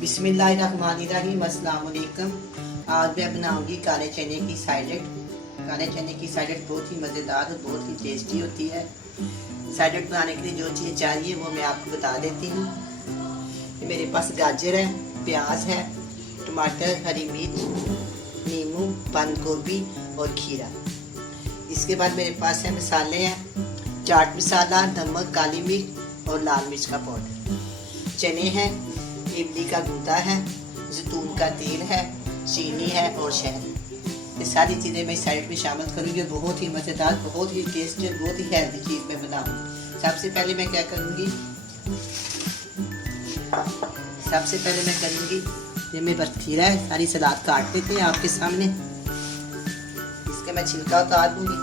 बिस्मिल्लाहिर्रहमानिर्रहीम। अस्सलाम वालेकुम। आज मैं बनाऊंगी काले चने की सैलेड। काले चने की सैलेड बहुत ही मज़ेदार और बहुत ही टेस्टी होती है। सैलेड बनाने के लिए जो चीज़ चाहिए वो मैं आपको बता देती हूँ। मेरे पास गाजर है, प्याज है, टमाटर, हरी मिर्च, नींबू, बंद गोभी और खीरा। इसके बाद मेरे पास है मसाले हैं, चाट मसाला, नमक, काली मिर्च और लाल मिर्च का पाउडर। चने हैं, इमली का गूदा है, जैतून का तेल है, चीनी है और शहद। ये सारी चीज़ें मैं सैलेड में शामिल करूँगी। बहुत ही मज़ेदार, बहुत ही टेस्टी, बहुत ही हेल्दी चीज़ मैं बनाऊँगी। सबसे पहले मैं क्या करूँगी, ये मेरे पास खीरा है, सारी सलाद काट लेते हैं आपके सामने। इसका मैं छिलका उतार दूँगी।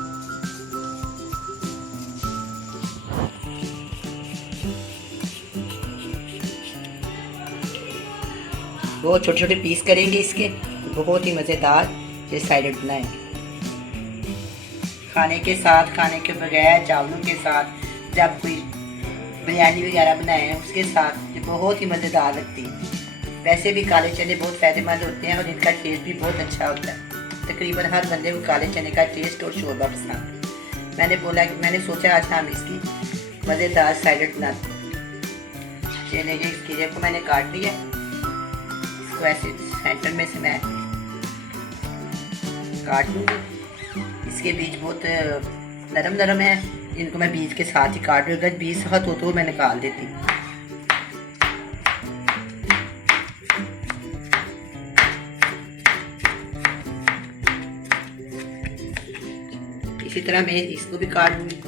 बहुत छोटे छोटे पीस करेंगे इसके, बहुत ही मज़ेदार ये सैलेड बनाएंगे। खाने के साथ, खाने के बगैर, चावलों के साथ, जब कोई बिरयानी वगैरह बनाए उसके साथ ये बहुत ही मज़ेदार लगती है। वैसे भी काले चने बहुत फ़ायदेमंद होते हैं और इनका टेस्ट भी बहुत अच्छा होता है। तकरीबन हर बंदे को काले चने का टेस्ट और शोरबा पसंद है। मैंने सोचा आज हम इसकी मज़ेदार सैलेड बनाते हैं। चने के इस खीरे को मैंने काट लिया, वैसे सेंटर में से मैं काट लूँगी। इसके बीज बहुत नरम है, इनको मैं बीज के साथ ही काट लूँगा। बीज सख्त हो तो मैं निकाल देती हूँ। इसी तरह मैं इसको भी काट लूँगी।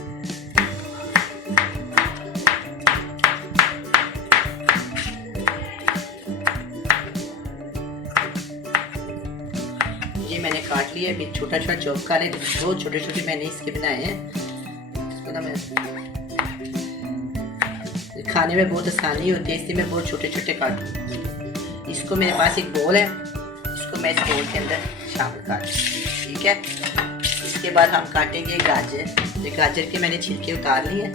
ये मैंने काट लिया, अभी छोटा छोटा चॉप कर रहे, बहुत छोटे छोटे मैंने इसके बनाए हैं। इसको ना मैं खाने में बहुत आसानी होती है, इसलिए मैं बहुत छोटे छोटे काटूँ। इसको मेरे पास एक बोल है, इसको मैं इस बोल के अंदर शामिल कर, ठीक है। इसके बाद हम काटेंगे गाजर। ये गाजर के मैंने छिलके उतार लिए हैं।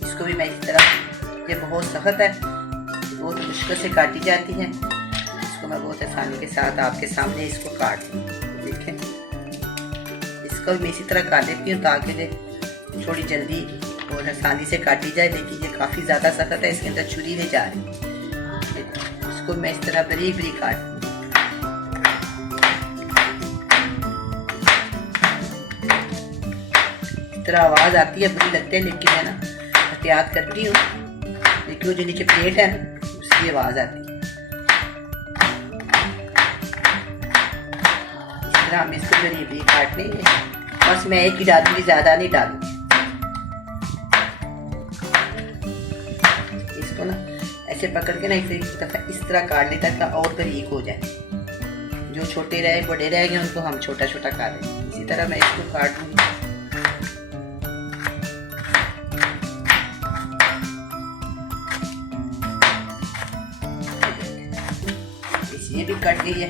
इसको भी मैं इस तरह, ये बहुत सख्त है, बहुत मुश्किल से काटी जाती है। इसको मैं बहुत आसानी के साथ आपके सामने इसको काट दूँ, देखें। इसको मैं इसी तरह काट देती हूँ ताकि ये थोड़ी जल्दी और आसानी से काटी जाए। देखिए ये काफ़ी ज़्यादा सख्त है, इसके अंदर छुरी नहीं जा रही। इसको मैं इस तरह बारीक बारीक काट, इस तरह आवाज़ आती है, बुरी लगती है, लेकिन मैं ना एहतियात करती हूँ। लेकिन वो जो नीचे प्लेट है उसकी आवाज़ आती है। हम इसको भी काट लेंगे, बस मैं एक ही डालूंगी, ज़्यादा नहीं डालूंगी। इसको ना ऐसे पकड़ के ना एक दफ़ा इस तरह काट लेता है और बारीक हो जाए। जो छोटे रहे बड़े रह गए उनको हम छोटा छोटा काट लेंगे। इसी तरह मैं इसको काट लूँगी। ये भी कट गई है।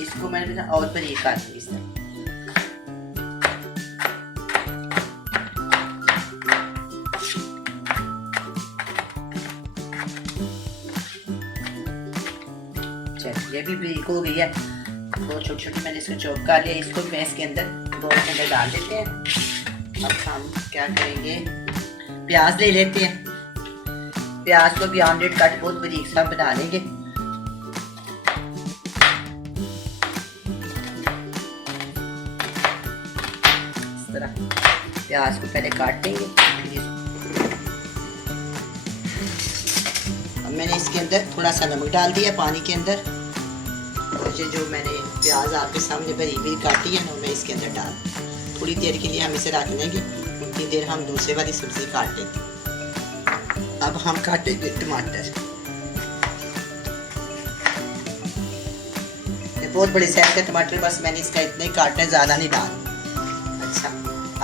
इसको मैंने ना और बारीक काट दी इस तरह। चलिए ये भी बारीक हो गई है। बहुत छोटी छोटी मैंने इसको चॉप कर लिया। इसको मैं इसके अंदर बोल के अंदर डाल देते हैं। अब हम क्या करेंगे, प्याज ले लेते हैं। प्याज को भी ऑमलेट कट बहुत बारीक सा बना लेंगे। इस तरह प्याज को पहले काट लेंगे। अब मैंने इसके अंदर थोड़ा सा नमक डाल दिया पानी के अंदर। और ये जो मैंने प्याज आपके सामने बारीक बारीक काटी है ना, मैं इसके अंदर डाल, थोड़ी देर के लिए हम इसे रख लेंगे। उतनी देर हम दूसरे वाली सब्जी काट लेंगे। अब हम काटेंगे टमाटर। ये बहुत बड़े साइज का टमाटर, बस मैंने इसका इतना ही काटना है, ज़्यादा नहीं डाल। अच्छा,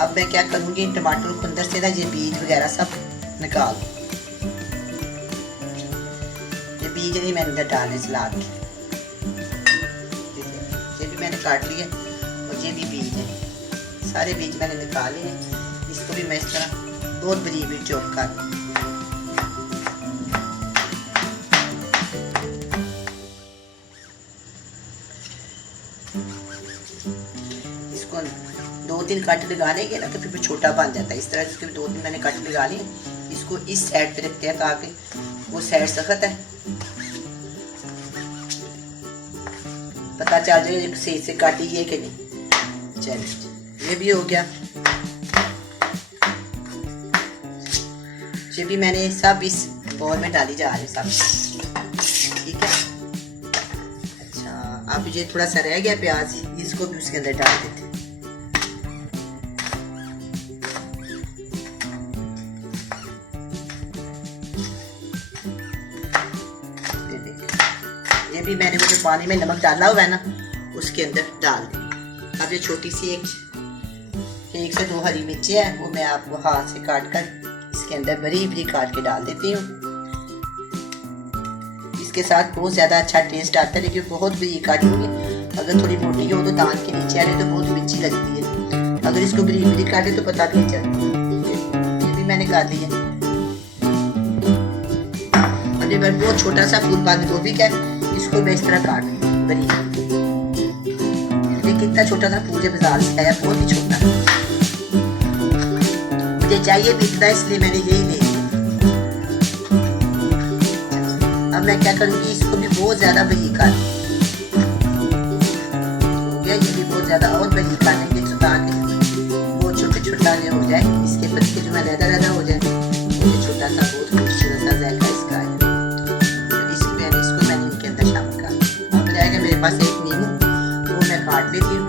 अब मैं क्या करूँगी, इन टमाटरों को अंदर से ना ये बीज वगैरह सब निकाल, ये बीज नहीं मैंने अंदर डालने सलाद के। ये भी मैंने काट लिया और ये भी बीज है, सारे बीज मैंने निकाले हैं। इसको भी मैं इस तरह बहुत बारीक चॉप कर लूँ। इसको 2-3 कट लगा लेंगे ना तो फिर छोटा बन जाता है। इस तरह इसके 2-3 मैंने कट लगा लिए। इसको इस साइड पे रखते हैं ताकि वो साइड सख्त है, पता चल जाए सही से काटी है कि नहीं। चलिए ये भी हो गया। ये भी मैंने सब इस बॉल में डाली जा रही सब, ठीक है। अच्छा अब ये थोड़ा सा रह गया प्याज, इसको भी उसके अंदर डाल देते हैं। ये भी मैंने वो जो पानी में नमक डाला हुआ है ना उसके अंदर डाल दी। अब ये छोटी सी एक से 2 हरी मिर्ची है, वो मैं आपको हाथ से काट कर इसके अंदर बरीक बरीक काट के डाल देती हूँ। इसके साथ बहुत ज़्यादा अच्छा टेस्ट आता है, लेकिन बहुत बरीक काटूंगी। अगर थोड़ी मोटी हो तो दांत के नीचे आ रही तो बहुत मिर्ची लगती है। अगर इसको बरीक बरीक काटे तो पता भी नहीं चलता। ये भी मैंने काट दिया। अभी मैं बहुत छोटा सा फूल पानी गोभी का, इसको मैं इस तरह काट बरीक। कितना छोटा सा पूरे बाजार से आया, बहुत ही छोटा। मुझे चाहिए भी इतना, इसलिए मैंने यही ले लिया। अब मैं क्या करूँगी, इसको भी बहुत ज्यादा बरीक काट हो गया। ये भी बहुत ज्यादा और बरीक काटेंगे ताकि बहुत छोटे छोटा हो जाए। इसके पत्ते जो है लहदा लहदा हो जाए। छोटा सा बहुत खूबसूरत सा जायका इसका है। इसको मैंने इनके अंदर शामिल कर। अब जाएगा मेरे पास एक नींबू, वो मैं काट लेती हूँ।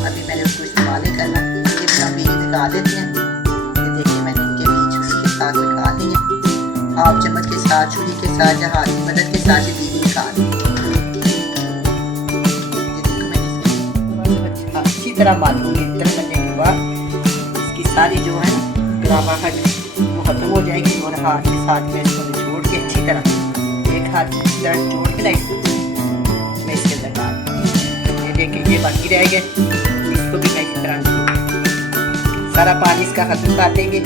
अभी मैंने उसको इस्तेमाल नहीं करना, ये बीज निकाल देते हैं। ये देखिए मैंने इनके बीज छुरी के साथ निकाल लिए। हाथ चम्मच के साथ, छुरी के साथ या हाथ की मदद के साथ ये बीज निकाल अच्छी तरह मालूंगी। इतना करने के बाद इसकी सारी जो है ग्रामाहट वो खत्म हो जाएगी। और हाथ के साथ में इसको निचोड़ के अच्छी तरह एक हाथ दर्द जोड़ के मैं इसके अंदर डाल। ये देखिए ये बाकी रह गए, इसको भी मैं इसी तरह सारा पानी इसका खत्म कर देंगे। ये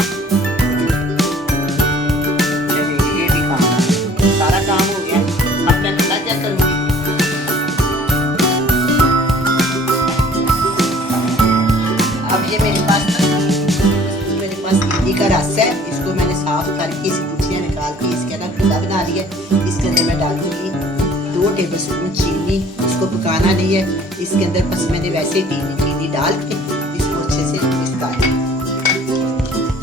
भी काम, सारा काम हो गया। अब मैं पता क्या करूँगी, अब ये मेरे पास इमली का रस है। इसको मैंने साफ करके इसकी गुठलियाँ निकाल के इसके अंदर खुला बना लिया। इसके अंदर मैं डालूंगी 2 टेबलस्पून चीनी। इसको पकाना नहीं है इसके अंदर, बस मैंने वैसे ही चीनी डाल के इसको अच्छे से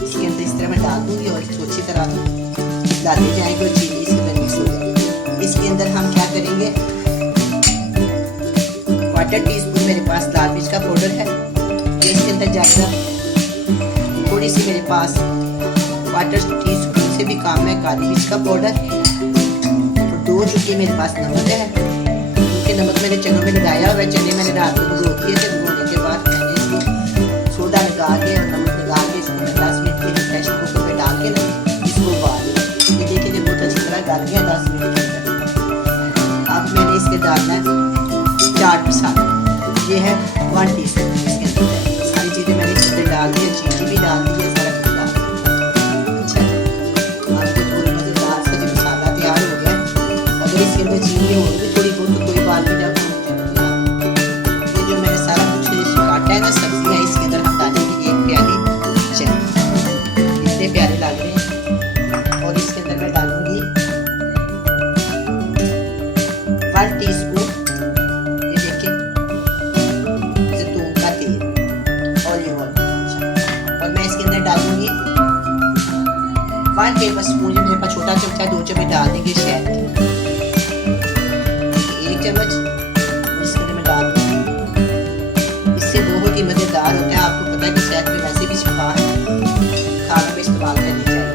इसके अंदर इस तरह मैं डाल दूंगी और इसको अच्छी तरह डालते जाएंगे और चीनी इसके अंदर मिक्स हो जाएगी। इसके अंदर हम क्या करेंगे, 1/4 टीस्पून मेरे पास लाल मिर्च का पाउडर है। ये इसके अंदर जाकर थोड़ी सी मेरे पास 1/4 टीस्पून से भी कम है काली मिर्च का पाउडर। तो 2 चुटकी मेरे पास नमक है, क्योंकि नमक मैंने चनों में लगाया हुआ है। चने मैंने रात को भिगो दिए थे, भिगोने के बाद मैंने इसको सोडा लगा के और नमक लगा के इसको 10 मिनट के लिए प्रेशर कुकर में डाल के ना इसको उबाल लिया। ये देखिए ये बहुत अच्छी तरह गल गया 10 मिनट के अंदर। अब मैंने इसके डालना है चाट मसाला, ये है 1 टीस्पून। इसके अंदर सारी चीज़ें मैंने इसके अंदर डाल दी है, चीनी भी डाल दी है, सारा कुछ डाल दिया। अच्छा आपको पूरी मज़ेदार सा जो मसाला तैयार हो गया। अगर इसके अंदर चीनी हो भी थोड़ी बहुत तो कोई बात नहीं, जब ये जो मैंने सारा कुछ काटा है ना सब्जियाँ, इसके अंदर हम डालेंगे 1 प्याली चने, इतने प्यारे लग रहे हैं। और इसके अंदर मैं डालूंगी 1 टीस्पून, ये देखिए जैतून का तेल, ऑलिव ऑयल। और मैं इसके अंदर डालूंगी 1 टेबलस्पून, जो मेरे पास छोटा चमचा 2 चम्मच डाल देंगे शहद, 1 चम्मच इसके अंदर मैं डाल दूँगी। इससे बहुत ही मज़ेदार होता है। आपको पता है कि शहद में वैसे भी शिफा है, खाने में इस्तेमाल करनी चाहिए।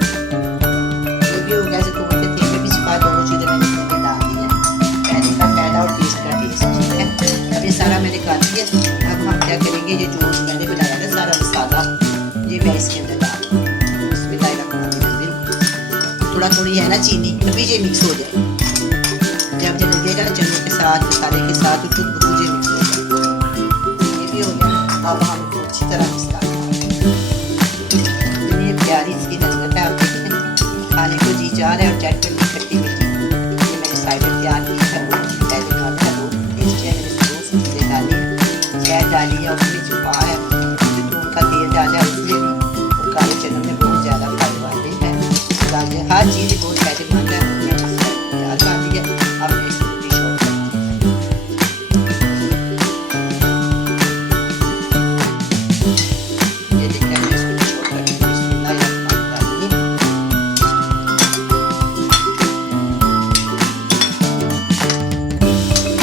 जो भी हो गया जैतून के तेल में भी शिफा, दोनों चीज़ें मैंने इसके अंदर डाल दी है, पहले का फायदा और टेस्ट का टेस्ट, ठीक है। अब ये सारा मैंने कर दिया। अब हम क्या करेंगे, ये जो मैंने बनाया था सारा मसाला, ये मैं इसके अंदर डाल दूँगी। थोड़ा थोड़ी है ना चीनी, अभी ये मिक्स हो जाए। जब ये लगेगा चनों के साथ मसाले के साथ तो खुद ब खुद ये मिक्स हो जाए। ये भी हो गया। अब हम इसको अच्छी तरह मिक्स कर देंगे। मज़ेदार है और चटपटी खट्टी मीठी ये मैंने साइडर तैयार की है। वो पहले खाता है वो टेस्टी है। मैंने दो सी चीज़ें डाली है, शहद डाली है, उसमें छुपा है, जैतून का तेल डाला है उसमें भी, और काले चने में बहुत ज़्यादा फायदे वाले हैं। हर चीज़ बहुत फायदेमंद है। तैयार कर दी है। अब मैं इसको डिश आउट करती हूँ। ये देखिए मैं इसको डिश आउट करती हूँ।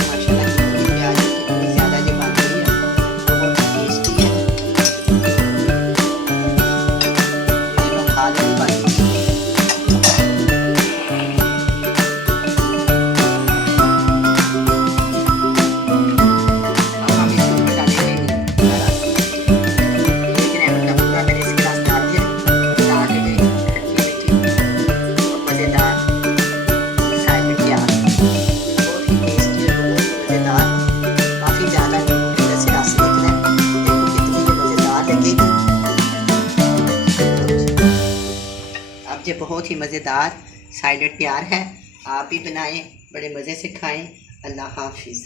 माशाल्लाह कितनी प्यारी कितनी ज़्यादा ये बन रही है, बहुत टेस्टी है। ये लोग खा ले बन रही है। अब ये बहुत ही मज़ेदार साइलेड तैयार है। आप भी बनाएं, बड़े मज़े से खाएं। अल्लाह हाफिज़।